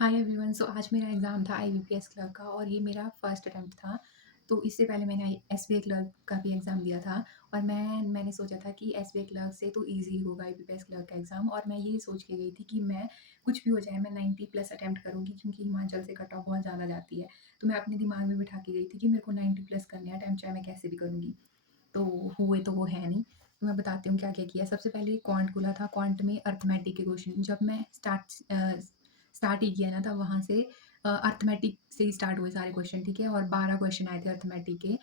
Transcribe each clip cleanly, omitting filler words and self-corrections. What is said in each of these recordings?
Hi everyone. सो आज मेरा exam था आईबीपीएस क्लर्क का और ये मेरा फर्स्ट अटेम्प्ट था। तो इससे पहले मैंने एसबीआई क्लर्क का भी एग्ज़ाम दिया था और मैंने सोचा था कि एसबीआई क्लर्क से तो इजी होगा आईबीपीएस क्लर्क का एग्ज़ाम, और मैं ये सोच के गई थी कि मैं कुछ भी हो जाए मैं 90 प्लस अटेम्प्ट करूँगी, क्योंकि हिमाचल से कट ऑफ बहुत ज़्यादा जाती है। तो मैं अपने दिमाग में बिठा के गई थी कि मेरे को 90 प्लस करने हैं अटेम्प्ट, चाहे मैं कैसे भी करूँगी। तो हुए तो वो है नहीं। तो मैं बताती हूँ क्या-क्या किया। सबसे पहले क्वांट खुला था, क्वांट में अरिथमेटिक के क्वेश्चन जब मैं स्टार्ट ही किया ना था वहाँ से अरिथमेटिक से ही स्टार्ट हुए सारे क्वेश्चन, ठीक है? और 12 क्वेश्चन आए थे अरिथमेटिक के।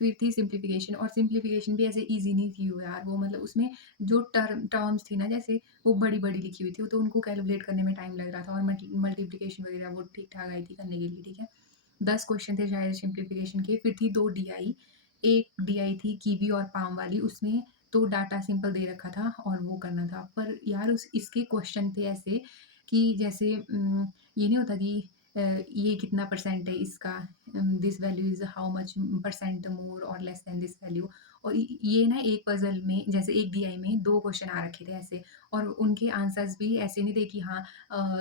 फिर थी सिम्प्लिफिकेशन, और सिम्प्लिफिकेशन भी ऐसे ईज़ी नहीं थी वो यार, वो मतलब उसमें जो टर्म्स थी ना, जैसे वो बड़ी-बड़ी लिखी हुई थी, तो उनको कैलकुलेट करने में टाइम लग रहा था, और मल्टीप्लिकेशन वगैरह वो ठीक-ठाक आई थी करने के लिए, ठीक है? 10 क्वेश्चन थे शायद सिम्प्लिफिकेशन के। फिर थी 2 डीआई, एक डीआई थी कीवी और पाम वाली, उसमें तो डाटा सिंपल दे रखा था और वो करना था। पर यार उस इसके क्वेश्चन थे ऐसे कि जैसे ये नहीं होता कि ये कितना परसेंट है इसका, this value is how much percent more और लेस देन दिस वैल्यू। और ये ना एक पज़ल में, जैसे एक डीआई में 2 क्वेश्चन आ रखे थे ऐसे, और उनके आंसर्स भी ऐसे नहीं थे कि हाँ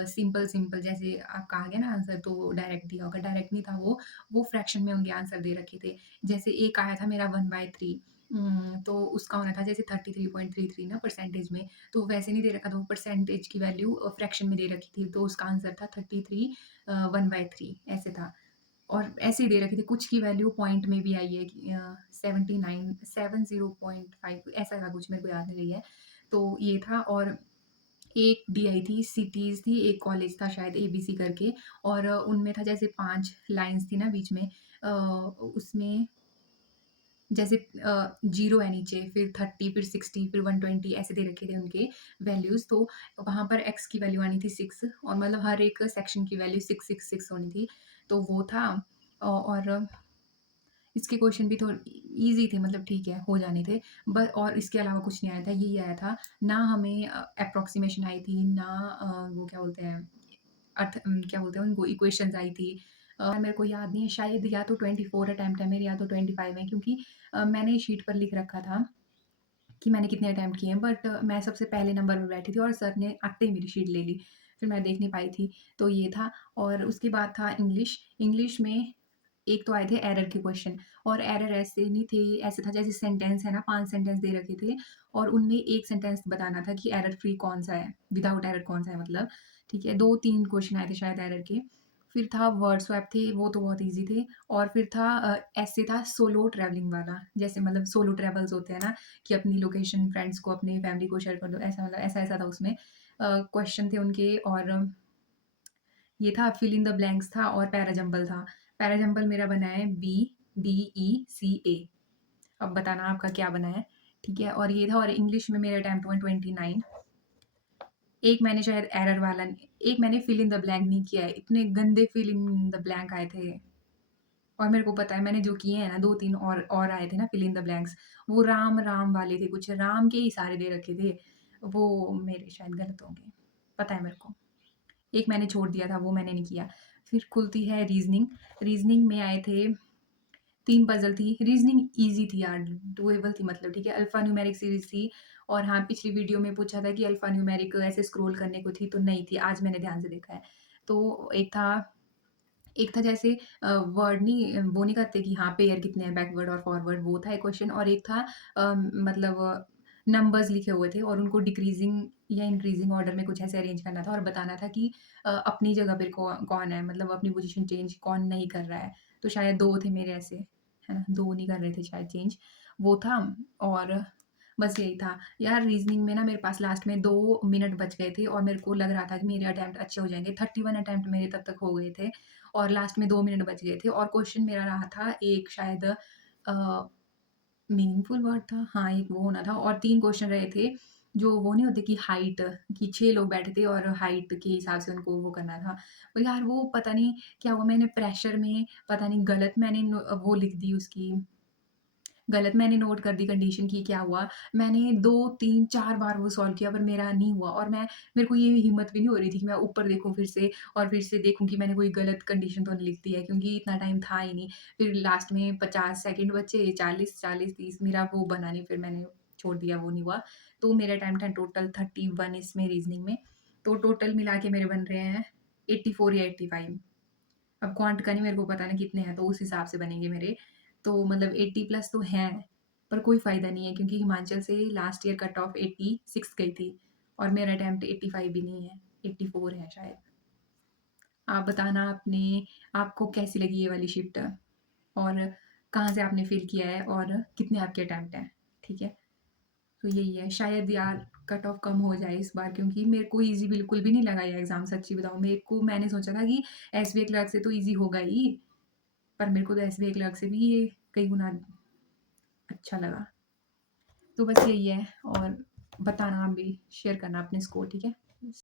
सिंपल-सिंपल जैसे आपका आ गया ना आंसर तो डायरेक्ट दिया होगा, डायरेक्ट नहीं था वो फ्रैक्शन में उनके आंसर दे रखे थे। जैसे एक आया था मेरा 1/3, तो उसका होना था जैसे 33.33 ना परसेंटेज में, तो वैसे नहीं दे रखा था, वो परसेंटेज की वैल्यू फ्रैक्शन में दे रखी थी, तो उसका आंसर था 33 1/3 ऐसे था। और ऐसे ही दे रखे थे, कुछ की वैल्यू पॉइंट में भी आई है कि 79 70.5 ऐसा था कुछ, मेरे को याद नहीं रही है। तो ये था, और एक डीआई थी, सिटीज़ थी, एक कॉलेज था शायद एबीसी करके, और उनमें था जैसे 5 लाइन्स थी ना बीच में, उसमें जैसे 0 है नीचे, फिर 30, फिर 60, फिर 120 ऐसे दे रखे थे उनके वैल्यूज़। तो वहाँ पर एक्स की वैल्यू आनी थी 6, और मतलब हर एक सेक्शन की वैल्यू 6, 6, 6 होनी थी। तो वो था। और इसके क्वेश्चन भी थोड़े ईज़ी थे, मतलब ठीक है, हो जाने थे। और इसके अलावा कुछ नहीं आया था, यही आया था। ना हमें एप्रोक्सिमेशन आई थी, ना वो क्या बोलते हैं, क्या बोलते हैं उनको, इक्वेशंस आई थी। मेरे को याद नहीं है, शायद या तो 24 अटेम्प्ट है मेरे, या तो 25 है, क्योंकि मैंने शीट पर लिख रखा था कि मैंने कितने अटेम्प्ट किए हैं, बट मैं सबसे पहले नंबर पे बैठी थी और सर ने आते ही मेरी शीट ले ली। फिर मैं देख नहीं पाई थी, तो ये था। और उसके बाद था इंग्लिश। इंग्लिश में एक तो आए थे एरर के क्वेश्चन, और एरर ऐसे नहीं थे, ऐसे था जैसे सेंटेंस है ना, 5 सेंटेंस दे रखे थे, और उनमें 1 सेंटेंस बताना था कि एरर फ्री कौन-सा है, विदाउट एरर कौन-सा है मतलब, ठीक है? 2-3 क्वेश्चन आए थे शायद एरर के। फिर था वर्ड स्वैप थे, वो तो बहुत ईज़ी थे। और फिर था ऐसे था सोलो ट्रैवलिंग वाला, जैसे मतलब सोलो ट्रैवल्स होते हैं ना, कि अपनी लोकेशन फ्रेंड्स को, अपनी फैमिली को शेयर कर दो, ऐसा मतलब ऐसा-ऐसा था उसमें। क्वेश्चन थे उनके। और ये था फिल इन द ब्लैंक्स था, और पैराजंबल था। पैराजंबल मेरा बना है BDECA। अब बताना आपका क्या बना है, ठीक है? और ये था, और इंग्लिश में मेरे अटेम्प्ट हुए 29। एक मैंने शायद एरर वाला, एक मैंने फिल इन द ब्लैंक नहीं किया है, इतने गंदे फिल इन द ब्लैंक आए थे। और मेरे को पता है मैंने जो किए हैं ना, 2-3 और आए थे ना फिल इन द ब्लैंक्स, वो राम वाले थे, कुछ राम के ही सारे दे रखे थे। वो मेरे शायद गलत होंगे, पता है मेरे को। एक मैंने छोड़ दिया था, वो मैंने नहीं किया। फिर खुलती है रीज़निंग। रीज़निंग में आए थे 3 पज़ल थी। रीज़निंग ईज़ी थी यार, डूएबल थी, मतलब ठीक है। अल्फ़ा न्यूमेरिक सीरीज़ थी। और हाँ, पिछली वीडियो में पूछा था कि अल्फ़ा न्यूमेरिक ऐसे स्क्रॉल करने को थी, तो नहीं थी, आज मैंने ध्यान से देखा है। तो एक था जैसे वर्ड नहीं, वो नहीं करते कि हाँ, पेयर कितने हैं, बैकवर्ड और फॉरवर्ड, वो था एक क्वेश्चन। और एक था मतलब नंबर्स लिखे हुए थे, और उनको डिक्रीज़िंग या इंक्रीज़िंग ऑर्डर में कुछ ऐसे अरेंज करना था, और बताना था कि अपनी जगह पे कौन है, मतलब अपनी पोज़ीशन चेंज कौन नहीं कर रहा है। तो शायद 2 थे मेरे ऐसे, है ना? 2 नहीं कर रहे थे शायद चेंज, वो था। और बस यही था। यार रीज़निंग में ना मेरे पास लास्ट में 2 मिनट बच गए थे, और मेरे को लग रहा था कि मेरे अटेम्प्ट अच्छे हो जाएँगे। 31 अटेम्प्ट मेरे तब तक हो गए थे, और लास्ट में 2 मिनट बच गए थे। और क्वेश्चन मेरा रहा था एक शायद मीनिंगफुल वर्ड था, हाँ, एक वो होना था। और 3 क्वेश्चन रहे थे, जो वो नहीं होते कि हाइट, कि 6 लोग बैठे थे और हाइट के हिसाब से उनको वो करना था। और यार वो पता नहीं क्या हुआ, मैंने प्रेशर में पता नहीं गलत मैंने वो लिख दी उसकी, गलत मैंने नोट कर दी कंडीशन की, क्या हुआ, मैंने 2, 3, 4 बार वो सॉल्व किया, पर मेरा नहीं हुआ। और मेरे को ये हिम्मत भी नहीं हो रही थी कि मैं ऊपर देखूँ फिर से, और फिर से देखूँ कि मैंने कोई गलत कंडीशन तो नहीं लिख दी है, क्योंकि इतना टाइम था ही नहीं। फिर लास्ट में 50 सेकंड बचे, 40, 40, 30, मेरा वो बना नहीं, फिर मैंने छोड़ दिया, वो नहीं हुआ। तो मेरा टाइम था टोटल 31 इसमें रीज़निंग में। तो टोटल मिला के मेरे बन रहे हैं 84 या 85। अब क्वांट का नहीं मेरे को पता ना कितने हैं, तो उस हिसाब से बनेंगे मेरे। तो मतलब 80 प्लस तो हैं, पर कोई फ़ायदा नहीं है क्योंकि हिमाचल से लास्ट ईयर कट ऑफ 86 गई थी और मेरा अटेम्प्ट 85 भी नहीं है, 84 है शायद। आप बताना आपको कैसी लगी ये वाली शिफ्ट और कहाँ से आपने फ़िल किया है और कितने आपके अटेम्प्ट हैं, ठीक है? तो यही है, शायद यार कट ऑफ कम हो जाए इस बार क्योंकि मेरे को ईज़ी बिल्कुल भी नहीं लगा ये एग्ज़ाम, सच्ची बताऊँ। मैंने सोचा था कि एसबीआई क्लर्क से तो ईज़ी होगा ही, पर मेरे को तो एसबीआई क्लर्क से भी ये कई गुना अच्छा लगा। तो बस यही है और बताना आप भी, शेयर करना अपने स्कोर, ठीक है?